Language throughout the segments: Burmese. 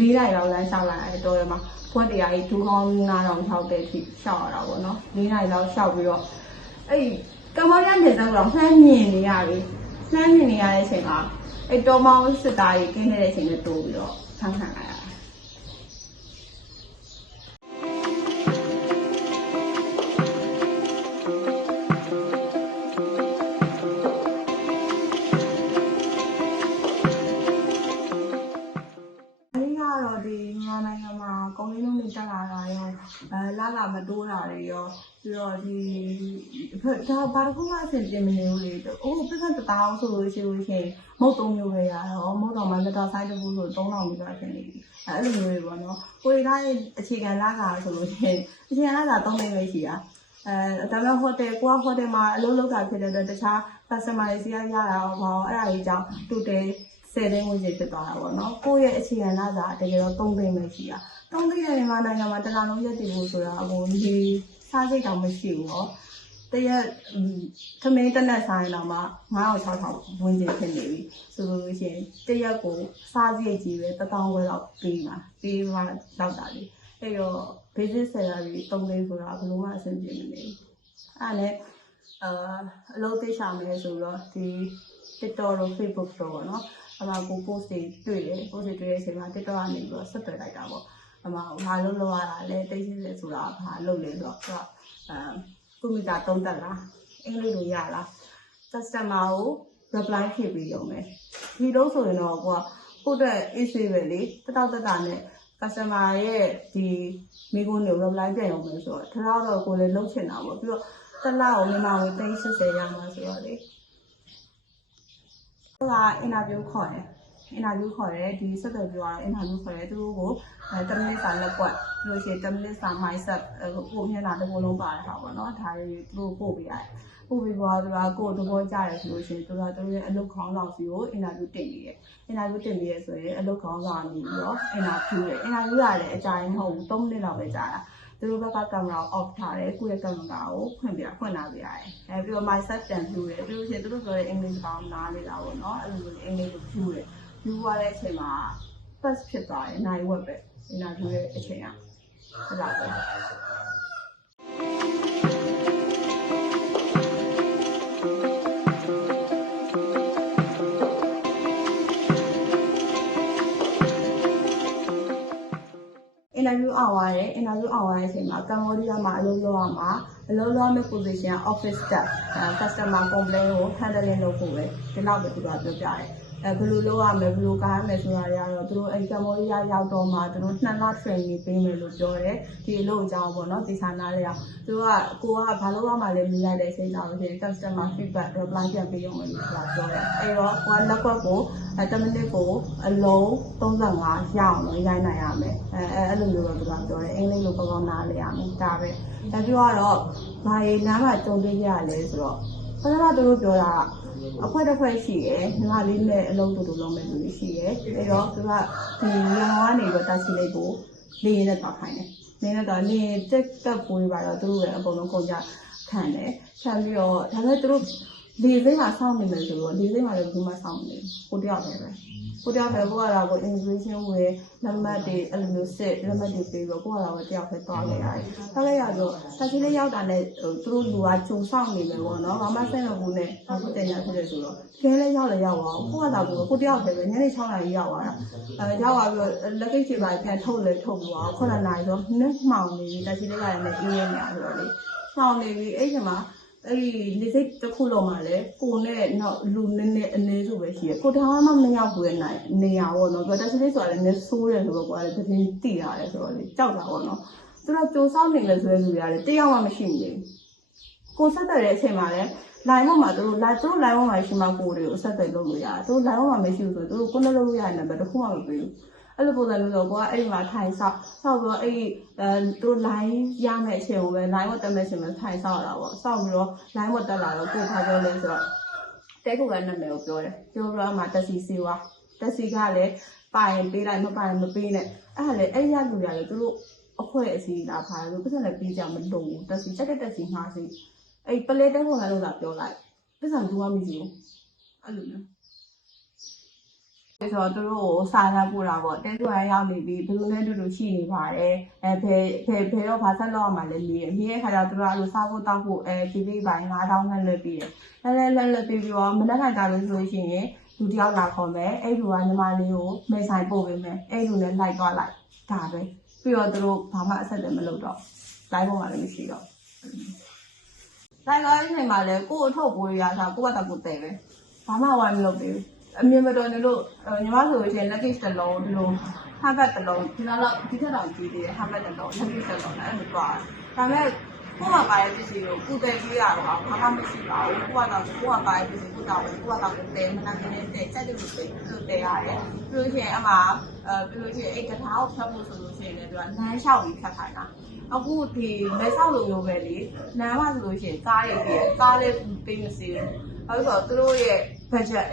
၄နိုင်လောက်လမ်းလျှောက်လာတယ်တော်ရမှာဘွက်တရားကြီးဒူးကောင်း9000ထောက်တဲ့အထိလျှောက်ရတာပေါ့နော်၄နိုင်လောက်လျှောက်ပြီးတော့အဲ့ကမ္ဘောဒီးယားနေတော့လှမ်းမြင်နေရပြီလှမ်းမြင်နေရတဲ့အချိန်မှာအဲ့တော်မောင်းစစ်သားကြီးကင်းနေတဲ့အချိန်နဲ့တိုးပြီးတော့ဆန်းခံလိုက်ရတာ အဲလာလာမတိုးတာတွေရောပြီးတော့ဒီဒါဘာတစ်ခုမှအဆင်ပြေမနေဘူးလေအိုးပြဿနာတသားအောင်ဆိုလို့ရှိလို့ရှိရင်မုတ်သုံးမျိုးပဲရတော့မုတ်တော်မှာလက်တော်ဆိုင်တစ်ခုဆို3000ပြီးတော့ဖြစ်နေပြီအဲအဲ့လိုမျိုးတွေပေါ့နော်ကိုရီးယားရဲ့အခြေခံလာကဆိုလို့ရှိရင်အခြေခံလာက3သိန်းပဲရှိတာအဲဒါပေမဲ့ဟိုတယ်ကိုကဟိုတယ်မှာအလုပ်လုပ်တာဖြစ်တဲ့အတွက်တခြား customer တွေစီကရတာဟောအဲ့ဒါကြီးကြောင့်တူတယ်ဆယ်သိန်းဝန်းကျင်ဖြစ်သွားတာပေါ့နော်ကိုယ့်ရဲ့အခြေခံလာစာတကယ်တော့3သိန်းပဲရှိတာ တုံးကလေးမြန်မာနိုင်ငံမှာတလာလုံးရက်တည်ဖို့ဆိုတာအကုန်ကြီးစားစိတ်တောင်မရှိဘူးနော်တရက်သမင်းတက်လက်ဆိုင်တော့မှ96000ဝင်ကျင်ဖြစ်နေပြီဆိုလို့ရှိရင်တရက်ကိုစားစရိတ်ကြီးပဲ1000ဝယ်လောက်ပေးမှာပေးမှလောက်တာလေအဲ့တော့ basic salary 3သိန်းဆိုတာဘယ်လိုမှအဆင်ပြေမနေဘူးအဲ့လည်းအာအလုပ်သိချာမယ်ဆိုတော့ဒီ TikTok တို့ Facebook တို့ပေါ့နော်အမှကို post တွေတွေ့တယ် post တွေတွေ့တဲ့အချိန်မှာ TikTok ကနေပြီးတော့ဆက်သွယ်လိုက်တာပေါ့ အမဘာလို့လောက်ရတာလဲတိတ်ဆိတ်ဆိုတာဘာလုပ်လဲဆိုတော့သူကအာကွန်ပျူတာသုံးသက်လားအင်္ဂလိပ်လိုရလား customer ကို reply ဖြည့်ပြီးရုံပဲဒီလိုဆိုရင်တော့ကိုကကိုယ့်အတွက် easy ပဲလေတတောက်တက်တာနဲ့ customer ရဲ့ဒီမိကုန်းကို reply ပြန်ရုံပဲဆိုတော့ဒါတော့ကိုယ်လည်းလုပ်ချင်တာပေါ့ပြီးတော့တစ်လကိုမြန်မာငွေ380ရမှာဆိုတော့လေဟိုကအင်တာဗျူးခေါ်တယ် အင်တာဗျူးခေါ်တယ်ဒီဆက်သွယ်ပြောရအင်တာဗျူးခေါ်တယ်သူတို့ကိုအဲ10မိနစ်စာလက်ကွက်ပြီးလို့ရှိရင်10မိနစ်စာ mindset ကိုမျက်နှာတစ်ခုလုံးပါတဲ့ဟာပေါ့နော်ဒါတွေသူတို့ပို့ပေးရတယ်ပို့ပြီးတော့သူကကိုယ်သဘောကျတယ်ဆိုလို့ရှိရင်သူကသူတို့ရဲ့အလုပ်ခေါင်းဆောင်စီကိုအင်တာဗျူးတင်နေတယ်အင်တာဗျူးတင်ပြီးရဆိုရင်အလုပ်ခေါင်းဆောင်နေပြီးတော့အင်တာဗျူးတယ်အင်တာဗျူးရတယ်အကြိုင်မဟုတ်ဘူး3မိနစ်လောက်ပဲကြာတာသူတို့ဘက်ကကင်မရာကို off ထားတယ်ကိုယ့်ရဲ့ကင်မရာကိုဖွင့်ပြဖွင့်လာပြရတယ်အဲပြီးတော့ mindset ပြန်ပြူတယ်ပြီးလို့ရှိရင်သူတို့ပြောတဲ့အင်္ဂလိပ်စကားနားနေတာပေါ့နော်အဲ့လိုမျိုးအင်္ဂလိပ်ကိုပြူတယ် ပြူသွားတဲ့အချိန်မှာ first ဖြစ်သွားတယ်နိုင်ဝက်ပဲအင်တာဗျူးရဲ့အချိန်ကအဲ့ဒါပဲအင်တာဗျူးအောင်သွားတယ်အင်တာဗျူးအောင်သွားတဲ့အချိန်မှာကမ္ဘောဒီးယားမှာအလုပ်လုပ်ရမှာအလုပ်လုပ်ရမယ့် position က office staff အဲ customer complaint ကို handling လုပ်ဖို့ပဲဒီလောက်ပဲသူကပြောပြတယ် အဲဘယ်လိုလုပ်ရမလဲဘယ်လိုကားရမယ်ဆိုတာတွေကတော့သူတို့အဲဒီကမ္ဘောဒီးယားရောက်တော့မှသူတို့နှစ်လ training ပေးမယ်လို့ပြောတယ်ဒီအလုပ်အကြောင်းပေါ့နော်ဒီဌာနလေးကသူကကိုကဘာလုပ်ရမှလဲမြင်လိုက်တဲ့အချိန်ကျတော့ရှင် customer feedback reply ပြန်ပေးရုံပဲလို့ဆိုတာပြောတယ်အဲတော့ကိုကလက်ကွက်ကိုအဲ10မိနစ်ကိုအလုံး35ရအောင်လို့ရိုင်းနိုင်ရမယ်အဲအဲအဲ့လိုမျိုးတော့သူကပြောတယ်အင်္ဂလိပ်လိုကောင်းကောင်းနားလည်ရမယ်ဒါပဲဒါပြောတော့ဘာရေးနားမှာကြုံတွေ့ကြရလဲဆိုတော့ပထမသူတို့ပြောတာက အခွက်တစ်ခွက်ရှိရယ်ညီမလေးနဲ့အလုံးတူတူလုံးမဲ့လူရှိရယ်အဲတော့သူကဒီရန်ကုန်ကနေတော့တက်စီလေးကိုလေရင်နဲ့တွားခိုင်းတယ်လေရင်နဲ့တော့လေရင်တက်တက်ပွေးပါတော့သူတို့ရဲ့အကုန်လုံးကုန်ကြခံတယ်ခံပြီးတော့ဒါပေမဲ့သူတို့ လေစိမ့်မှာစောင့်နေမယ်ဆိုတော့လေစိမ့်မှာလည်းဘူးမှစောင့်မနေဘူးကိုတယောက်တည်းပဲကိုတယောက်ပဲကိုကတော့ကို immigration ဝယ်လက်မှတ်တွေအဲ့လိုမျိုးစစ်လက်မှတ်တွေပေးပြီးတော့ကိုကတော့တယောက်ပဲသွားခဲ့ရတယ်။သွားခဲ့ရတော့တက်စီလေးရောက်တာနဲ့ဟိုသူတို့လူကဂျုံဆောင်နေမယ်ပေါ့နော်။ဘာမှစိတ်မပူနဲ့ဘာဖြစ်တယ်ညာဖြစ်တယ်ဆိုတော့ခဲလေးရောက်လေရောက်သွားကိုကတော့ကိုကိုတယောက်ပဲပဲညနေ6နာရီရောက်သွားတာ။အဲရောက်သွားပြီးတော့လက်ကိတ်ချေပါပြန်ထုတ်လေထုတ်ပြီးတော့9နာရီဆိုနစ်မှောင်နေပြီတက်စီလေးကလည်းအေးရနေရဆိုတော့လေ။မှောင်နေပြီအဲ့ဒီမှာ အဲ့ဒီနေစိတ်တစ်ခုလုံးမှာလေကိုနဲ့နောက်လူနည်းနည်းအနေစုပဲရှိရကိုထားမှမရောက်ဘူးနိုင်နေရပေါ့နော်ပြောတက်စလေးဆိုတာလည်းနည်းဆိုးတယ်ဆိုတော့ကွာလေသတင်းတိရတယ်ဆိုတော့လေကြောက်တာပေါ့နော်သူတို့ကြိုးစောင်းနေလဲဆိုတဲ့လူတွေကလည်းတယောက်မှမရှိဘူးကိုဆက်တယ်တဲ့အချိန်မှာလည်း line ပေါ်မှာသူတို့ line သူတို့ line ပေါ်မှာရှိမှကိုတွေကိုဆက်တယ်လုပ်လို့ရတယ်သူတို့ line ပေါ်မှာမရှိဘူးဆိုတော့သူတို့ကိုယ်နဲ့လုပ်လို့ရတဲ့နံပါတ်တစ်ခုမှမပေးဘူး အဲ့လိုပုံစံမျိုးဆိုတော့ကိုကအဲ့ဒီမှာထိုင်ဆောက်ဆောက်ပြီးတော့အဲ့ဒီအဲသူတို့ line ရမယ့်အချိန်ကိုပဲ line ကိုတက်မဲ့အချိန်မှာထိုင်ဆောက်ရတာပေါ့ဆောက်ပြီးတော့ line ကိုတက်လာတော့ကိုထားပြောလဲဆိုတော့တဲခုကနာမည်ကိုပြောတယ်ပြောပြီးတော့အမှတက်စီစီဝါတက်စီကလည်းပါရင်ပေးလိုက်မပါရင်မပေးနဲ့အဲ့ဒါလေအဲ့ရလူရတယ်သူတို့အခွဲအစီလာဖာလို့ပတ်စံလည်းပေးကြမလို့ဘူးတက်စီတက်တက်တက်စီမှာစီအဲ့ပလဲတဲခုကလည်းလို့လာပြောလိုက်ပတ်စံဘူးမှမရှိဘူးအဲ့လိုမျိုး ဆိုတော့သူတို့ကိုစာရမ်းပို့တာပေါ့တဲသူကရောက်နေပြီဘယ်လိုလဲတူတူရှိနေပါတယ်အဲဘယ်ဘယ်ဘယ်တော့ဘာဆက်လောက်ရမှာလဲမြည်မြည်ရဲ့ခါကျတော့သူတို့ကအဲ့လိုစားဖို့တောက်ဖို့အဲဒီပိပိုင်း9000နဲ့လွတ်ပြီးတယ်လဲလဲလဲလွတ်ပြီးပြီးတော့မနက်ခါကြလို့ဆိုလို့ရှိရင်လူတယောက်လာခေါ်မယ်အဲ့လူကညီမလေးကိုမေဆိုင်ပို့ပေးမယ်အဲ့လူနဲ့လိုက်သွားလိုက်ဒါပဲပြီးတော့သူတို့ဘာမှအဆက်အသွယ်မလုပ်တော့ live ပေါ်မှာလည်းမရှိတော့လိုက်သွားတဲ့အချိန်မှာလည်းကို့အထုပ်ပိုးရတာကိုယ့်ဘာသာကိုယ်တဲ့ပဲဘာမှဝိုင်းမလုပ်သေးဘူး အမြင်မတော်နေလို့ညီမဆိုလို့ရှိရင် luggage တစ်လုံးဒီလို habit တစ်လုံးဒီလောက်တော့ဒီထက်တောင်ကြီးသေးတယ် habit တစ်လုံး luggage တစ်လုံးလည်းအဲ့လိုတွားဒါပေမဲ့ကိုယ်မှာပါတဲ့ပစ္စည်းကိုကုတဲ့ကြီးရတော့ဘာမှမရှိပါဘူးကိုကတော့ကိုကပါတဲ့ပစ္စည်းကိုတော့ကိုကတော့တဲမနာကနေတဲစက်တူတွေသူတဲရတယ်ပြီးလို့ရှိရင်အမှအဲပြီးလို့ရှိရင်အဲ့တထားကိုဖြတ်ဖို့ဆိုလို့ရှိရင်လည်းသူကလမ်းလျှောက်ပြီးဖြတ်ခိုင်းတာအခုဒီမဲဆောက်လိုမျိုးပဲလေနားမဆိုလို့ရှိရင်ကားတွေပြည့်ကားလေးပေးမစီဘူးအဲဆိုတော့သူတို့ရဲ့ budget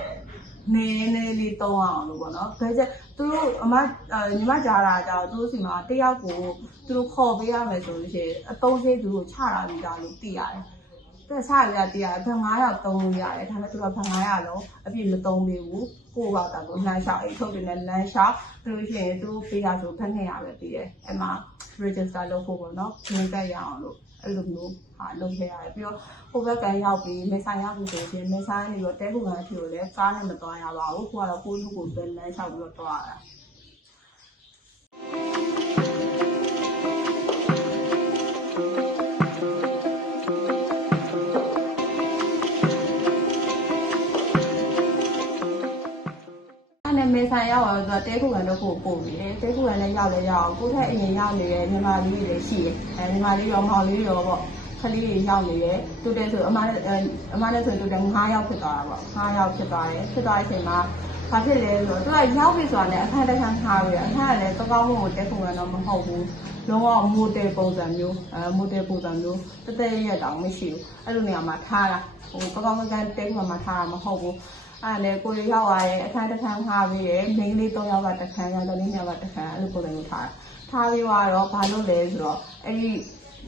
နေနေလေးတောင်းအောင်လို့ပေါ့နော် budget သူတို့အမညီမကြားတာကြတော့သူတို့စီမှာတယောက်ကိုသူတို့ခေါ်ပေးရမယ်ဆိုလို့ရှိရင်အတုံးသေးသူတို့ချတာပြီးသားလို့သိရတယ်တက်ချရတဲ့တရားဘယ်900သုံးလို့ရတယ်ဒါပေမဲ့သူကဘယ်900လုံးအပြည့်မသုံးပေးဘူးကိုယ့်ဘာသာကိုလမ်းလျှောက်အိတ်ထုတ်တယ်နဲ့လမ်းလျှောက်ပြီးလို့ရှိရင်သူတို့ပေးရဆိုဘယ်နဲ့ရပဲပေးတယ်အဲ့မှာ register လုပ်ဖို့ပေါ့နော်ငွေတက်ရအောင်လို့အဲ့လိုမျိုး ဟာလုပ်ခဲ့ရတယ်ပြီးတော့ဟိုဘက်ကရောက်ပြီးမေဆိုင်ရောက်ပြီးဆိုရင်မေဆိုင်ကနေတော့တဲခုကန်အဖြစ်ကိုလည်းကားနဲ့မသွားရပါဘူးကိုကတော့ကိုလူကိုပဲလမ်းလျှောက်ပြီးတော့သွားရတာအဲ့နဲ့မေဆိုင်ရောက်တော့သူကတဲခုကန်တော့ကိုပို့ပြီးတယ်တဲခုကန်လည်းရောက်လဲရောက်အောင်ကိုယ့်ထက်အရင်ရောက်နေတဲ့ညီမလေးတွေလည်းရှိတယ်အဲညီမလေးရောမောင်လေးရောပေါ့ ခလေးတွေရောက်နေတယ်တူတယ်ဆိုအမနဲ့အမနဲ့ဆိုတူတယ်9ယောက်ဖြစ်သွားတာပေါ့9ယောက်ဖြစ်သွားတယ်ဖြစ်သွားတဲ့အချိန်မှာဘာဖြစ်လဲဆိုတော့သူကရောက်ပြီဆိုတာနဲ့အခန်းတစ်ခန်းထားပြီးအခန်းကလည်းတကောင်းလုံးကိုတဲခုကန်တော့မဟုတ်ဘူးလုံးဝမိုတယ်ပုံစံမျိုးအဲမိုတယ်ပုံစံမျိုးတသက်ရက်တောင်မရှိဘူးအဲ့လိုနေရာမှာထားတာဟိုတကောင်းကန်းတဲခုကန်မှာထားတာမဟုတ်ဘူးအဲ့ဒါနဲ့ကိုရရောက်သွားတယ်အခန်းတစ်ခန်းထားပြီးတယ်မိန်းကလေး၃ယောက်ကတစ်ခန်းယောက်ျားလေး၂ယောက်ကတစ်ခန်းအဲ့လိုပုံစံမျိုးထားတာထားပြီးတော့ဘာလို့လဲဆိုတော့အဲ့ဒီ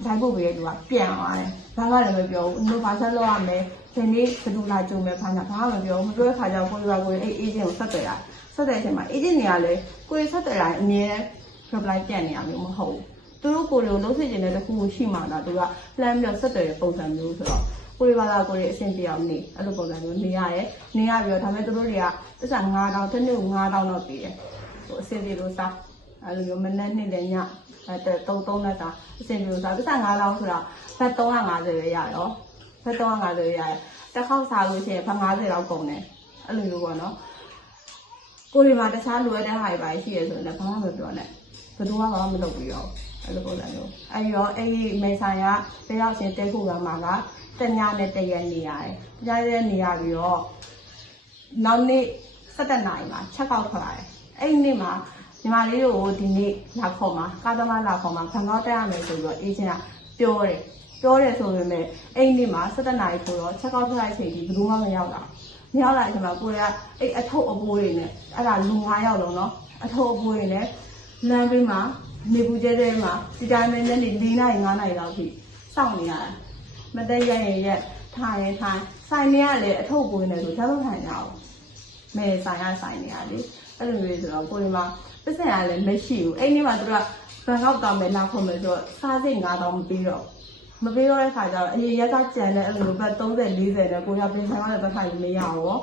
ဓာတ်ပုတ်ပေးတဲ့သူကပြန်သွားတယ်ဘာမှလည်းမပြောဘူးတို့ဘာဆက်လုပ်ရမလဲဒီနေ့ဘယ်သူလာကြုံမယ်ဘာညာဘာမှမပြောဘူးမပြောတဲ့ခါကျတော့ကိုရကကိုရအဲ့ agent ကိုဆက်သွယ်တာဆက်သွယ်တဲ့အချိန်မှာ agent တွေကလည်းကိုရဆက်သွယ်တာအမြဲ reply ပြန်နေရမျိုးမဟုတ်ဘူးသူတို့ကိုယ်ကိုလုံးစိတ်ကျင်တဲ့တစ်ခုခုရှိမှတော့သူက plan ပြီးတော့ဆက်သွယ်တဲ့ပုံစံမျိုးဆိုတော့ကိုရီဘာသာကိုရီအဆင်ပြေအောင်နေအဲ့လိုပုံစံမျိုးနေရတယ်နေရပြီးတော့ဒါပေမဲ့သူတို့တွေကတစ္ဆာ9000တစ်နေ့ကို9000တော့ပေးတယ်ဟိုအဆင်ပြေလို့စား အဲ့လိုမျိုးမနေ့နေ့လည်းညအဲ့3 3နဲ့စားအဆင်ပြေလို့စားတစ္ဆာ9000ဆိုတာဘတ်350ပဲရရောဘတ်350ပဲရတယ်တစ်ခေါက်စားလို့ရှိရင်ဘတ်50လောက်ကုန်တယ်အဲ့လိုမျိုးပေါ့နော်ကိုရီမှာတခြားလိုရတဲ့ဟာတွေပါရှိရဆိုရင်လည်းဘာမှမပြောနဲ့ဘယ်သူမှဘာမှမလုပ်ပြီးတော့အဲ့လိုပုံစံမျိုးအဲ့ရောအဲ့ဒီမေဆိုင်ကတယောက်ချင်းတဲခုကမှာကတညနဲ့တရက်နေရတယ်။ကြားရဲနေရပြီးတော့နောက်နေ့17နာရီမှာချက်ကောက်ထွက်လာတယ်။အဲ့ဒီနေ့မှာ ညီမလေးတို့ကိုဒီနေ့လာခေါ်မှာကားသမားလာခေါ်မှာခံကောက်တက်ရမယ်ဆိုပြီးတော့အေဂျင့်ကပြောတယ်။ပြောတယ်ဆိုပေမဲ့အဲ့ဒီနေ့မှာ17နာရီဆိုတော့ချက်ကောက်ထွက်လိုက်ချိန်ကြီးဘယ်သူမှမရောက်လာဘူး။မရောက်လာတဲ့အချိန်မှာကိုယ်ကအဲ့အထုပ်အပိုးတွေနဲ့အဲ့ဒါလူ9ယောက်လုံးနော်အထုပ်အပိုးတွေနဲ့လမ်းဘေးမှာနေပူကျဲတဲ့မှာဒီတိုင်းနဲ့ညနေ4နာရီ5နာရီလောက်ထိစောင့်နေရတယ်မတည့်ရရင်ရက်ထိုင်ရင်ထိုင်ဆိုင်နေရလေအထုပ်ပွေးနေဆိုဓာတ်လို့ထိုင်ရအောင်မဲဆိုင်ရဆိုင်နေရလေအဲ့လိုမျိုးဆိုတော့ကိုယ်ဒီမှာ ပစ္စည်းရလည်းမရှိဘူးအဲ့ဒီမှာသူကဘန်ကောက်တောင်းမယ်နောက်ခုမယ်ဆိုတော့စားစိတ်9000မပြီးတော့မပြီးတော့တဲ့ခါကျတော့အရင်ရက်ကကြံတဲ့အဲ့လိုဘတ်30 40နဲ့ကိုရပင်ဆိုင်ရတဲ့ဘက်ထိုင်လို့မရဘူးရော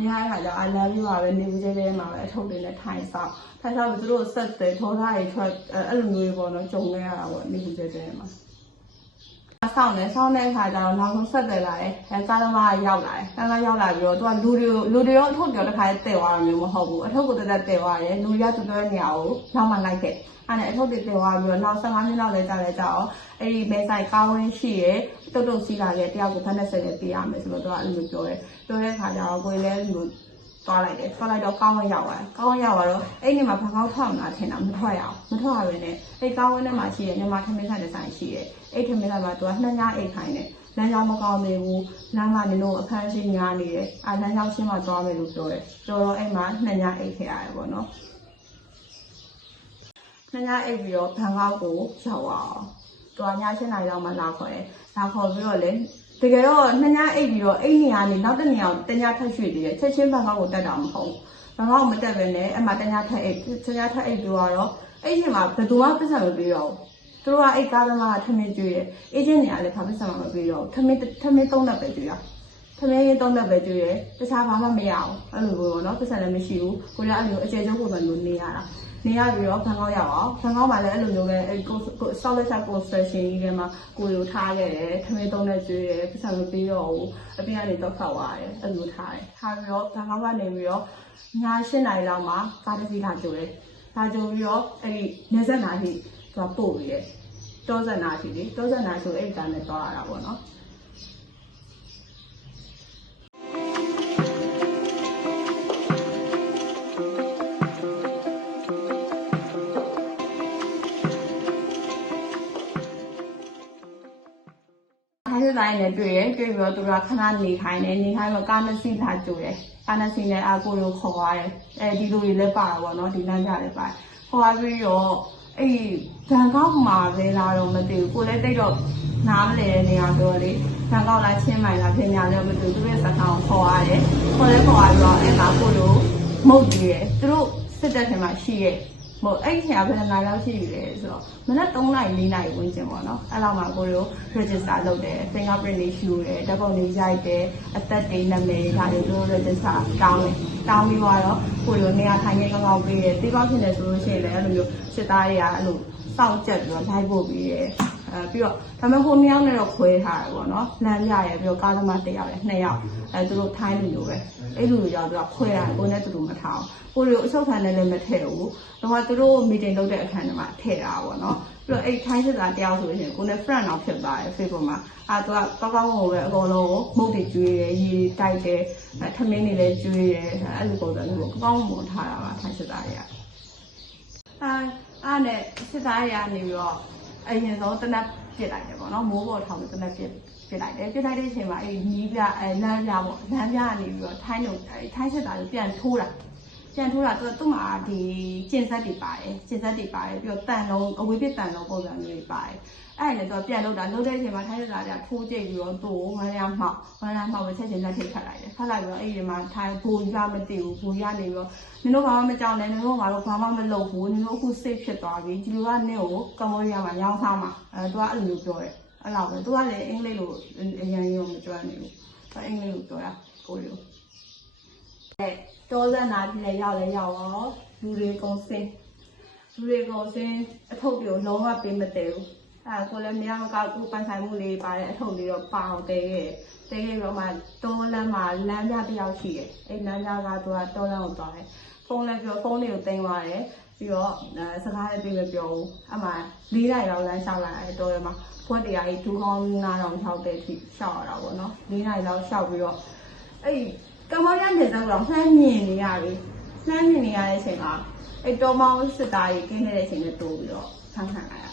ညရခါကျအလမ်းပြပါပဲနေဦးကျဲကျဲမှာပဲအထုပ်တွေနဲ့ထိုင်ဆောင်ထိုင်ဆောင်ပြီးသူတို့ဆက်တယ်ထောထားတွေထွက်အဲ့လိုမျိုးပေါ့နော်ကြုံခဲ့ရတာပေါ့နေဦးကျဲကျဲမှာ ဆောင်းတယ်ဆောင်းတဲ့အခါကျတော့နောက်ဆုံးဆက်တယ်လာတယ်အဲကားသမားကရောက်လာတယ်ကားသမားရောက်လာပြီးတော့သူကလူတွေလူတွေရောအထုပ်ပြောတစ်ခါတည်းတည်သွားတာမျိုးမဟုတ်ဘူးအထုပ်ကိုတက်တက်တည်သွားတယ်လူရတူတူရဲ့နေရာကိုနောက်မှလိုက်ခဲ့အဲ့ဒါအထုပ်တွေတည်သွားပြီးတော့နောက်15မိနစ်လောက်လဲကြာလဲကြာအောင်အဲ့ဒီမဲဆိုင်ကားဝင်းရှိရဲတုတ်တုတ်စီးလာခဲ့တယောက်ကိုဖက်နဲ့ဆက်နဲ့ပေးရမယ်ဆိုတော့သူကအဲ့လိုပြောတယ်ပြောတဲ့အခါကျတော့ကိုယ်လည်းလူ သွားလိုက်တယ်သွားလိုက်တော့ကောင်းဝင်းရောက်သွားတယ်ကောင်းဝင်းရောက်သွားတော့အဲ့ဒီမှာဘာကောင်းထောက်လာထင်တာမထွက်ရအောင်မထွက်ရဘဲနဲ့အဲ့ကောင်းဝင်းထဲမှာရှိရဲမြန်မာထမင်းဆိုင်တဲ့ဆိုင်ရှိရဲအဲ့ထမင်းကမှသူကနှစ်ညအိတ်ခိုင်းတယ်လမ်းကြောင်းမကောင်းသေးဘူးလမ်းကနေတော့အခန်းရှိညားနေတယ်အာလမ်းကြောင်းရှင်းမှသွားမယ်လို့ပြောတယ်ပြောတော့အဲ့မှာနှစ်ညအိတ်ခဲ့ရတယ်ပေါ့နော်နှစ်ညအိတ်ပြီးတော့ဘန်ကောက်ကိုရောက်အောင်သူကည7နာရီလောက်မှလာခေါ်တယ်လာခေါ်ပြီးတော့လေ တကယ်တော့နှစ်ညအိတ်ပြီးတော့အိတ်နေရာနေနောက်တစ်နေရာတညထပ်ရွှေ့သေးတယ်ချက်ချင်းဘန်ကောက်ကိုတက်တာမဟုတ်ဘူးဘဘန်ကောက်မတက်ပဲနဲ့အမှတညာထက်အိတ်တညာထက်အိတ်ပြောတော့အဲ့ဒီမှာဘယ်သူမှပတ်စံမပေးတော့ဘူးသူတို့ကအဲ့ကားသမားကထမင်းကျွေးတယ်အေဂျင့်တွေကလည်းဘာပတ်စံမှမပေးတော့ဘူးထမင်းထမင်းသုံးသက်ပဲကျွေးရထမင်းသုံးသက်ပဲကျွေးတယ်တခြားဘာမှမရအောင်အဲ့လိုမျိုးပေါ့နော်ပတ်စံလည်းမရှိဘူးကိုရအဲ့လိုအကျယ်ကျုပ်ပုံစံမျိုးနေရတာ နေရပြီးတော့ဘန်ကောက်ရောက်အောင်ဘန်ကောက်မှာလည်းအဲ့လိုမျိုးပဲအဲ့ကိုကို solid type construction ကြီးထဲမှာကိုလိုထားခဲ့တယ်ထမင်းသုံးသက်ကျွေးတယ်ပတ်စံမပေးတော့ဘူးအပြင်ကနေတော့ဖောက်သွားတယ်အဲ့လိုထားတယ်ထားပြီးတော့ဘန်ကောက်ကနေပြီးတော့ည8နာရီလောက်မှာကားတစ်စီးလာကြိုတယ်။လာကြိုပြီးတော့အဲ့ဒီနေဆက်နာထိသူကပို့ပြီးရဲ့။တောဆက်နာထိလေတောဆက်နာဆိုအဲ့ဒီကနေသွားရတာပေါ့နော်။ ထိုင်းစစ်သားတွေနဲ့တွေ့ရတွေ့ပြီးတော့သူတို့ကခဏနေခိုင်းတယ်နေခိုင်းတော့ကားနှစ်စီးလာကြိုတယ်ကားနှစ်စီးနဲ့အာကိုကိုခေါ်သွားတယ်အဲဒီလူတွေလည်းပါတာပေါ့နော်ဒီလမ်းကြလည်းပါတယ်ခေါ်သွားပြီးတော့အဲ့ဘန်ကောက်မှာပဲလာတော့မသိဘူးကိုလည်းတိတ်တော့နားမလဲတဲ့နေရာတော့လေဘန်ကောက်လာချင်းမိုင်လာပြင်ညာလည်းမသိဘူးသူတို့ရဲ့စကားကိုခေါ်ရတယ်ခေါ်လဲခေါ်ရပြီးတော့အဲ့မှာကိုလိုမုတ်ကြည့်တယ်သူတို့စစ်တပ်ထဲမှာရှိရဲ့မ ဟုတ်အဲ့ဒီအချိန်ကဘယ်နှစ်နာရီလောက်ရှိပြီလဲဆိုတော့မနက်3နာရီ4နာရီဝန်းကျင်ပေါ့နော်အဲ့လောက်မှာကိုတို့ register လုပ်တယ် fingerprint တွေယူတယ်ဓာတ်ပုံတွေရိုက်တယ်အသက်တွေနာမည်တွေဒါတွေတို့ register တောင်းတယ်တောင်းပြီးတော့ကိုတို့နေရာထိုင်ခင်းကောင်းကောင်းပေးတယ်ပြီးတော့ဖြစ်နေဆိုလို့ရှိရင်လည်းအဲ့လိုမျိုးစစ်သားတွေကအဲ့လိုစောင့်ကြက်ပြီးတော့လိုက်ဖို့ပြီးတယ် အဲပြီးတော့ဒါပေမဲ့ကိုနှစ်ယောက်နဲ့တော့ခွဲထားတယ်ပေါ့နော်လမ်းပြရယ်ပြီးတော့ကားသမားတစ်ယောက်ရယ်နှစ်ယောက်အဲသူတို့ထိုင်းလူမျိုးပဲအဲ့လူတွေကြောင့်သူကခွဲထားတယ်ကိုနဲ့သူတို့မထားအောင်ကိုတို့အဆုတ်ခံနဲ့လည်းမထည့်ဘူးတော့သူတို့ meeting လုပ်တဲ့အခန်းထဲမှာထည့်တာပေါ့နော်ပြီးတော့အဲ့ထိုင်းစစ်သားတယောက်ဆိုရင်ကိုနဲ့ friend တော့ဖြစ်သွားတယ် Facebook မှာအဲသူကကောင်းကောင်းကိုပဲအကုန်လုံးကိုမုတ်တွေကျွေးတယ်ရေတိုက်တယ်ထမင်းတွေလည်းကျွေးတယ်အဲ့လိုပုံစံမျိုးကိုကောင်းကောင်းမွန်ထားတာပါထိုင်းစစ်သားတွေကအာအားနဲ့စစ်သားတွေကနေပြီးတော့ အရင်ဆုံးတနက်ပြစ်လိုက်တယ်ပေါ့နော်မိုးပေါ်ထောင်ပြီးတနက်ပြစ်ပြစ်လိုက်တယ်ပြစ်လိုက်တဲ့အချိန်မှာအဲ့ဒီနီးပြအဲလမ်းပြပေါ့လမ်းပြကနေပြီးတော့ထိုင်းတို့အဲထိုင်းစစ်သားတွေပြန်ထိုးတာပြန်ထိုးတာသူကသူ့မှာဒီကျင်ဆက်တွေပါတယ်ကျင်ဆက်တွေပါတယ်ပြီးတော့တန်လုံးအဝေးပြတန်လုံးပုံစံမျိုးတွေပါတယ် အဲ့ဒါနဲ့သူကပြန်လောက်တာလောက်တဲ့အချိန်မှာထိုင်းစစ်သားတွေကထိုးကြိတ်ပြီးတော့သူ့ကိုဝမ်းရမှောက်ဝမ်းရမှောက်ပဲချက်ချင်းလက်ထိတ်ခတ်လိုက်တယ်ခတ်လိုက်ပြီးတော့အဲ့ဒီမှာထိုင်းဘူကြီးကမသိဘူးဘူကြီးကနေပြီးတော့နင်တို့ဘာမှမကြောက်နဲ့နင်တို့ဘာလို့ဘာမှမလုပ်ဘူးနင်တို့အခု safe ဖြစ်သွားပြီဒီလိုကနင့်ကိုကမ္ဘောဒီးယားမှာရောင်းဆောင်မှာအဲသူကအဲ့လိုမျိုးပြောတယ်အဲ့လောက်ပဲသူကလည်းအင်္ဂလိပ်လိုအရင်ရောမပြောနိုင်ဘူးသူအင်္ဂလိပ်လိုပြောတာကိုလိုအဲတောဇန်နာပြည်လည်းရောက်လဲရောက်ရောလူတွေကုန်စင်းလူတွေကုန်စင်းအထုပ်တွေကိုလုံးဝပေးမတည်ဘူး အဲကိုလည်းမရမကောက်ကိုပန်ဆိုင်မှုလေးပါတဲ့အထုပ်လေးတော့ပါအောင်တဲခဲ့တဲခဲ့ပြီးတော့မှတောလမ်းမှာလမ်းပြတစ်ယောက်ရှိတယ်အဲ့လမ်းပြကသူကတောလမ်းကိုသွားတယ်ဖုန်းလည်းပြောဖုန်းတွေကိုတင်သွားတယ်ပြီးတော့အဲစကားလည်းပြေမပြောဘူးအမှ၄နိုင်လောက်လမ်းလျှောက်လာတယ်တော်ရမှာဘွက်တရားကြီးဒူးကောင်းနားတော့လျှောက်တဲ့အထိလျှောက်ရတာပေါ့နော်၄နိုင်လောက်လျှောက်ပြီးတော့အဲ့ကမ္ဘောဒီးယားနယ်စပ်ကတော့လှမ်းမြင်နေရပြီလှမ်းမြင်နေရတဲ့အချိန်မှာအဲ့တော်မောင်းစစ်သားကြီးကင်းနေတဲ့အချိန်နဲ့တိုးပြီးတော့ဆန်းခံလိုက်ရ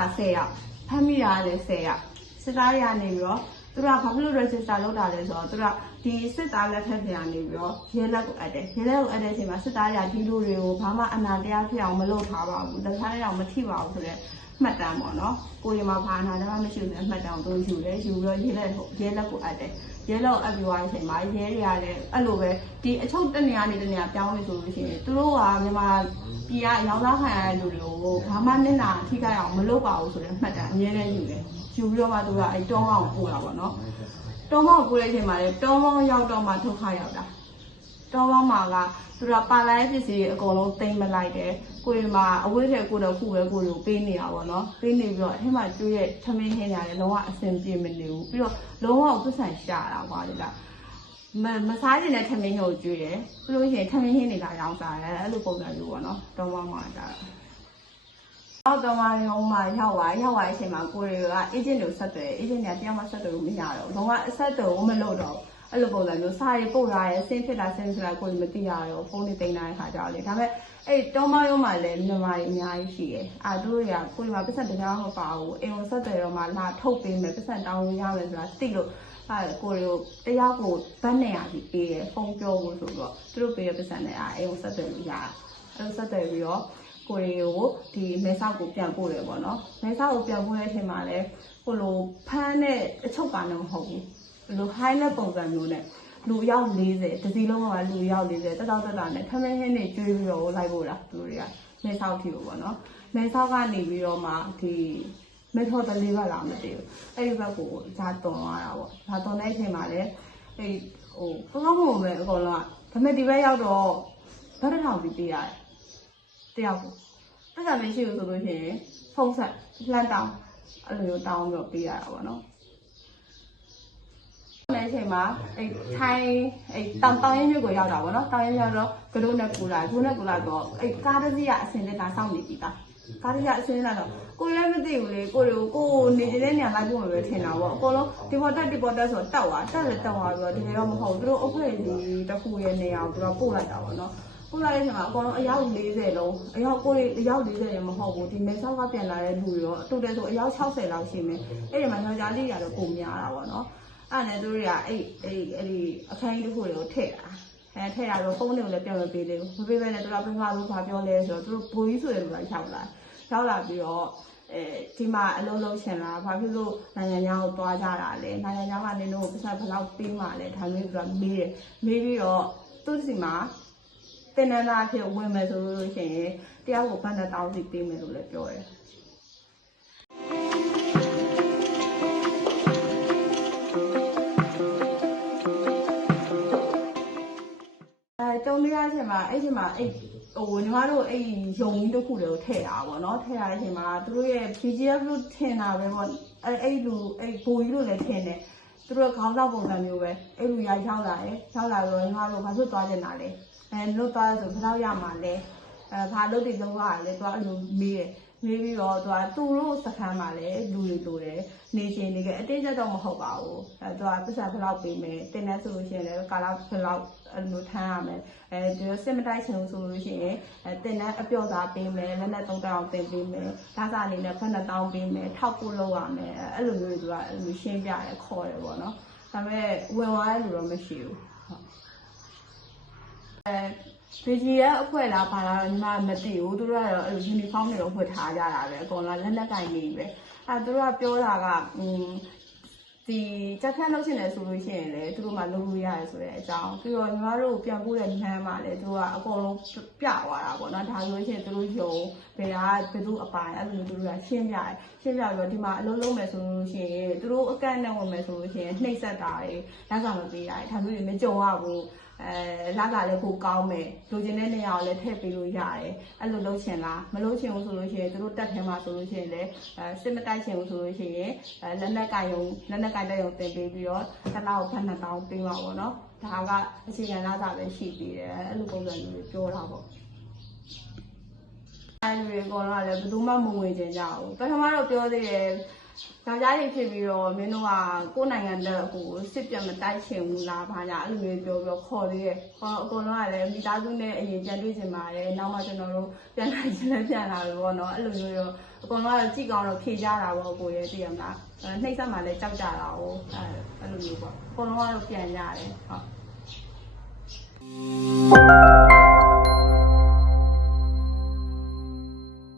တာ10ရောက်ဖမ်းမိတာလည်း10ရောက်စစ်သားတွေကနေပြီးတော့သူတို့ကဘာဖြစ်လို့ register လုပ်တာလဲဆိုတော့သူတို့ကဒီစစ်သားလက်ထက်ပြန်နေပြီးတော့ရဲလက်ကိုအပ်တယ်ရဲလက်ကိုအပ်တဲ့အချိန်မှာစစ်သားတွေကဒီလူတွေကိုဘာမှအနာတရားဖြစ်အောင်မလုပ်ထားပါဘူးတခါတည်းအောင်မထိပါဘူးဆိုတော့မှတ်တမ်းပေါ့နော်ကိုရီမှာဘာနာလည်းမရှိဘူးဆိုမှတ်တမ်းကိုသူယူတယ်ယူပြီးတော့ရဲလက်ကိုရဲလက်ကိုအပ်တယ် ရဲလက်ကိုအပ်ပြီးသွားတဲ့အချိန်မှာရဲတွေကလည်းအဲ့လိုပဲဒီအချုပ်တစ်နေရာနေတစ်နေရာပြောင်းနေဆိုလို့ရှိရင်သူတို့ကမြန်မာပြည်ကရောင်းသားခံရတဲ့လူတွေကိုဘာမှမျက်နှာထိခိုက်အောင်မလုပ်ပါဘူးဆိုတော့မှတ်တမ်းအများနဲ့ယူတယ်ယူပြီးတော့မှသူကအဲ့တောင်းအောင်ပို့တာပေါ့နော်တောင်းအောင်ပို့တဲ့အချိန်မှာလည်းတောင်းအောင်ရောက်တော့မှဒုက္ခရောက်တာတောင်းပေါင်းမှာကသူတို့ကပါလာတဲ့ပစ္စည်းတွေအကုန်လုံးသိမ်းမလိုက်တယ် ကိုယ်မှာအဝိဇ္ဇာကိုယ်တော့ခုပဲကိုယ်ကိုပေးနေတာပေါ့နော်ပေးနေပြီးတော့အထက်မှာကျွေးရဲ့ထမင်းဟင်းရတယ်လုံးဝအဆင်ပြေမနေဘူးပြီးတော့လုံးဝပတ်စံရှာတာကွာလေကမမစားကျင်တဲ့ထမင်းဟင်းကိုကျွေးတယ်ပြီးလို့ရှိရင်ထမင်းဟင်းတွေလာရောင်းစားတယ်အဲ့လိုပုံစံမျိုးပေါ့နော်တောင်းပေါင်းမှာဒါအောက်တော်မှာရုံးမှာရောက်သွားရောက်သွားတဲ့အချိန်မှာကိုယ်တွေက agent ကိုဆက်တယ် agent ကတရားမှဆက်တယ်လို့မရတော့ဘူးလုံးဝအဆက်တယ်ကိုမလုပ်တော့ဘူး အဲ့လိုပုံစံမျိုးစာရေးပို့ရရဲဆင်းဖြစ်တာဆင်းဖြစ်တာကိုယ်မသိရတော့ဖုန်းတွေတင်တဲ့ခါကြောက်လေဒါပေမဲ့အဲ့တောမရုံးမှာလည်းမြန်မာတွေအများကြီးရှိတယ်အာသူတို့တွေကကိုယ်မှာပတ်စံတရားမပါဘူးအိမ်ဝင်ဆက်တယ်တော့မှလာထုတ်ပေးမယ်ပတ်စံတောင်းလို့ရမယ်ဆိုတာသိလို့အဲကိုရီကိုတယောက်ကိုဗတ်နေရပြီးပေးရဖုန်းပြောဖို့ဆိုတော့သူတို့ပေးရပတ်စံနဲ့အဲကိုဆက်သွယ်လို့ရအဲဆက်သွယ်ပြီးတော့ကိုရီကိုဒီမဲဆောက်ကိုပြန်ပို့တယ်ပေါ့နော်မဲဆောက်ကိုပြန်ပို့တဲ့အချိန်မှာလည်းဟိုလိုဖမ်းတဲ့အချုပ်ပါတော့မဟုတ်ဘူး လို high နဲ့ပုံစံမျိုးနဲ့လူရောက်40တစီလုံးကလူရောက်40တက်တော့တက်တာနဲ့ထမင်းဟင်းနေကျွေးပြီးတော့လိုက်ဖို့လားသူတွေကမဲဆောက်ထီကိုပေါ့နော်မဲဆောက်ကနေပြီးတော့မှဒီမေထော်တလေးဘက်လာမသိဘူးအဲ့ဒီဘက်ကိုဇာတွန်သွားတာပေါ့ဇာတွန်တဲ့အချိန်မှာလည်းအဲ့ဟိုကောင်းကောင်းမွန်ပဲအကုန်လုံးကဒါပေမဲ့ဒီဘက်ရောက်တော့ဘက်တစ်ထောင်ပြီးပေးရတယ်တယောက်ကိုတက်တာမရှိဘူးဆိုလို့ရှိရင်ဖုန်းဆက်လှမ်းတောင်းအဲ့လိုမျိုးတောင်းပြီးတော့ပေးရတာပေါ့နော် တဲ့အချိန်မှာအဲထိုင်းအဲတောင်တောင်ရင်းမြို့ကိုရောက်တာပေါ့နော်တောင်ရင်းရောက်တော့ကဒုနဲ့ကူလာကူနဲ့ကူလာတော့အဲကားတစ်စီးကအစင်တက်တာစောင့်နေပြီသားကားတစ်စီးကအစင်တက်တော့ကိုလည်းမသိဘူးလေကိုတွေကိုကိုနေနေတဲ့နေရာလိုက်ဖို့ပဲထင်တာပေါ့အကုန်လုံးဒီပေါ်တက်ဒီပေါ်တက်ဆိုတော့တက်သွားတက်လည်းတက်သွားပြီးတော့ဒီလိုတော့မဟုတ်ဘူးသူတို့အုပ်ဖွဲ့ကြီးတစ်ခုရဲ့နေရာကိုသူတို့ပို့လိုက်တာပေါ့နော်ပို့လိုက်တဲ့အချိန်မှာအကောင်လုံးအယောက်40လုံးအယောက်ကိုအယောက်40ရင်မဟုတ်ဘူးဒီမဲဆောက်ကပြန်လာတဲ့လူတွေရောအတူတည်းဆိုအယောက်60လောက်ရှိမယ်အဲ့ဒီမှာယောက်ျားလေးတွေကတော့ပုံများတာပေါ့နော် အဲ့နဲ့သူတို့တွေကအဲ့အဲ့အဲ့ဒီအခန်းကြီးတစ်ခုတွေကိုထည့်တာအဲထည့်တာတော့ဖုန်းတွေကိုလည်းပြောင်းမပေးသေးဘူးမပေးဘဲနဲ့သူတို့ကပထမဆုံးဘာပြောလဲဆိုတော့သူတို့ဘိုးကြီးဆိုတဲ့လူကရောက်လာရောက်လာပြီးတော့အဲဒီမှာအလုံးလုံးရှင်လာဘာဖြစ်လို့နိုင်ငံခြားကိုသွားကြတာလဲနိုင်ငံခြားမှာနင်တို့ပတ်စံဘယ်လောက်ပေးမှလဲဒါမျိုးသူကမေးတယ်မေးပြီးတော့သူစီမှာတင်နန်းသားအဖြစ်ဝင်မယ်ဆိုလို့ရှိရင်တယောက်ကိုဘတ်နဲ့တောင်းစီပေးမယ်လို့လည်းပြောတယ် တုံးလေးရအချိန်မှာအဲ့ချိန်မှာအဲ့ဟိုညီမတို့အဲ့ယုံကြီးတစ်ခုတွေကိုထည့်တာပေါ့နော်ထည့်ရတဲ့အချိန်မှာသူတို့ရဲ့ PGF လို့ထင်တာပဲပေါ့အဲ့အဲ့လူအဲ့ဘိုးကြီးလို့လည်းထင်တယ်သူတို့ခေါင်းဆောင်ပုံစံမျိုးပဲအဲ့လူရရောက်လာတယ်ရောက်လာတော့ညီမတို့ဘာလို့သွားကြတာလဲအဲလို့သွားဆိုဘယ်တော့ရမှာလဲ အဲဘာလို့ဒီလုံးရလဲသူကအဲ့လိုမေးတယ်မေးပြီးတော့သူကသူတို့စခန်းမှာလည်းလူတွေလိုတယ်နေချင်းနေကအတင်းကျပ်တော့မဟုတ်ပါဘူးအဲသူကပတ်စံဘယ်လောက်ပေးမယ်တင်တဲ့ဆိုလို့ရှိရင်လည်းကာလာဘယ်လောက်အဲ့လိုထမ်းရမယ်အဲဒီလိုစစ်မတိုက်ချင်ဘူးဆိုလို့ရှိရင်အဲတင်တဲ့အပြော့သားပေးမယ်လက်နဲ့သုံးတောင်းတင်ပေးမယ်ဒါစာအနေနဲ့ဖက်နှစ်တောင်းပေးမယ်ထောက်ပို့လုပ်ရမယ်အဲအဲ့လိုမျိုးတွေသူကအဲ့လိုရှင်းပြတယ်ခေါ်တယ်ပေါ့နော်ဒါပေမဲ့ဝင်သွားတဲ့လူတော့မရှိဘူးဟုတ်အဲ VGF အဖွဲ့လားဘာလားတော့ညီမမသိဘူးသူတို့ကတော့အဲ့လို uniform တွေတော့ဝတ်ထားကြတာပဲအကုန်လုံးလက်လက်ကင်နေပဲအဲသူတို့ကပြောတာကอืมဒီတက်ခန့်လုပ်ရှင်တယ်ဆိုလို့ရှိရင်လည်းသူတို့မှလုပ်လို့ရတယ်ဆိုတဲ့အကြောင်းပြီးတော့ညီမတို့ပြန်ပို့တဲ့လမ်းမှာလည်းသူတို့ကအကုန်လုံးပြသွားတာပေါ့နော်ဒါဆိုလို့ရှိရင်သူတို့ယုံဘယ်ကဘယ်သူအပိုင်းအဲ့လိုမျိုးသူတို့ကရှင်းပြတယ်ရှင်းပြပြီးတော့ဒီမှာအလုံးလုံးမယ်ဆိုလို့ရှိရင်သူတို့အကန့်နဲ့ဝင်မယ်ဆိုလို့ရှိရင်နှိပ်စက်တာတွေလက်ဆောင်မပေးတာတွေဒါမျိုးတွေမကြုံရဘူး အဲလက်ကလည်းကိုကောင်းမယ်လိုချင်တဲ့နေရာကိုလည်းထည့်ပေးလို့ရတယ်အဲ့လိုလုပ်ချင်လားမလုပ်ချင်ဘူးဆိုလို့ရှိရင်သူတို့တက်ထဲမှာဆိုလို့ရှိရင်လည်းအဲစစ်မတိုက်ချင်ဘူးဆိုလို့ရှိရင်အဲလက်နက်ကင်ယုံလက်နက်ကင်တက်ယုံတင်ပေးပြီးတော့တစ်လောက်ဖက်နှစ်တောင်းပေးပါပေါ့နော်ဒါကအခြေခံလာတာပဲရှိသေးတယ်အဲ့လိုပုံစံမျိုးတွေပြောတာပေါ့အဲ့ဒီအကောင်လုံးကလည်းဘယ်သူမှမဝင်ကြကြဘူးပထမတော့ပြောသေးတယ် ယောက်ျားတွေဖြစ်ပြီးတော့မင်းတို့ကကိုယ်နိုင်ငံလက်ကိုစစ်ပြတ်မတိုက်ချင်ဘူးလားဘာညာအဲ့လိုမျိုးပြောပြီးခေါ်သေးတယ်ခေါ်အကောင်လုံးကလည်းမိသားစုနဲ့အရင်ကြံတွေ့ချင်ပါတယ်နောက်မှကျွန်တော်တို့ပြန်လာချင်လည်းပြန်လာပြီပေါ့နော်အဲ့လိုမျိုးရောအကောင်လုံးကတော့ကြည့်ကောင်းတော့ဖြေကြတာပေါ့ကိုရဲ့သိရမလားအဲနှိမ့်ဆက်မှလည်းကြောက်ကြတာ哦အဲအဲ့လိုမျိုးပေါ့အကောင်လုံးကတော့ပြန်ရတယ်ဟုတ်